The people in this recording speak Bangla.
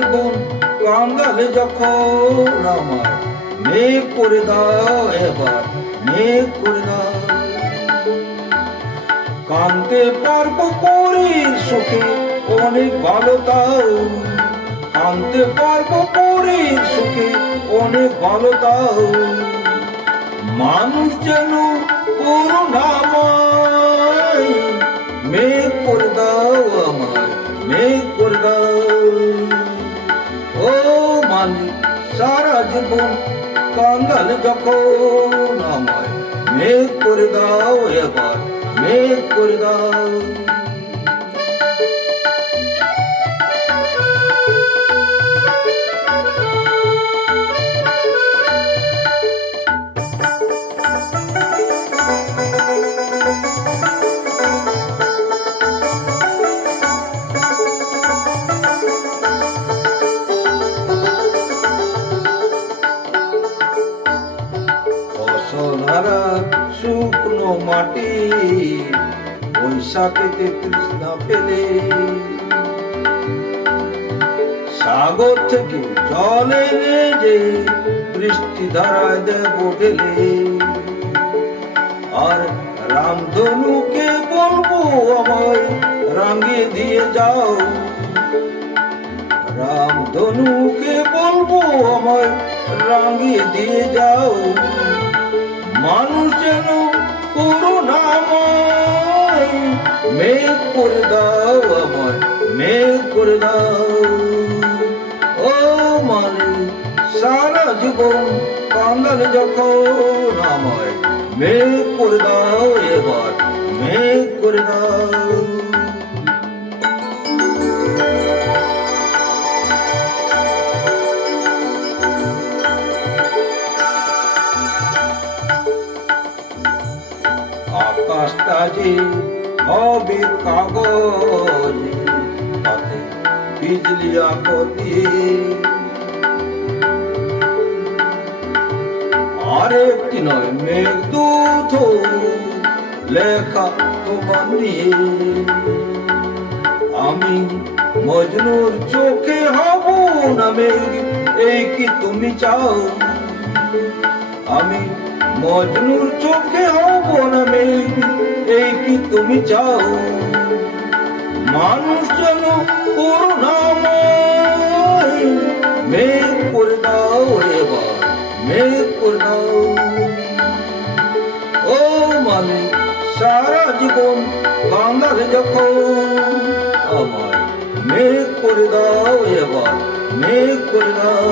জীবন কাঙ্গালে যখন আমার মেঘ করে দাও, এবার মেঘ করে দাও। কানতে পারবো পরের সুখে অনেক ভালো দাও, কানতে পারবো পরের সুখে অনেক ভালো দাও। মানুষ যেন করুণাময়, মেঘ করে দাও আমায়, মেঘ করে দাও। ও মালিক সারা জীবন কাঙ্গালে যখন আমায় মেঘ করে দাও, এবার মেঘ করে দাও। ফসলহারা শুকনো মাটি বৈশাখেতে তৃষ্ণা পেলে, সাগর থেকে জল এনে যে বৃষ্টি ধারায় দেব ঢেলে। আর রামধনুকে বলবো আমায় রাঙিয়ে দিয়ে যাও, রামধনুকে বলবো আমায় রাঙিয়ে দিয়ে যাও। মানুষ যেন করুণাময়, মেঘ করে দাও আমায়, মেঘ করে দাও। ও মালিক সারা জীবন কাঙ্গালে যখন আমায় মেঘ করে দাও, এবার মেঘ করে দাও। আকাশটা যে হবে কাগজ, তাতে বিজলি আঁকো দিয়ে। আরেকটি নয় মেঘদূত লেখা তোমার নিয়ে। আমি মজনুর চোখে হব না মেঘ, এই কি তুমি চাও? আমি মজনুর চোখে হব না মেঘ, এই কি তুমি চাও? মানুষ যেন করুণাময়, মেঘ করে দাও এবার, মেঘ করে দাও। ও মালিক সারা জীবন কাঙ্গালে যখন আমায় মেঘ করে দাও, এবার মেঘ করে দাও।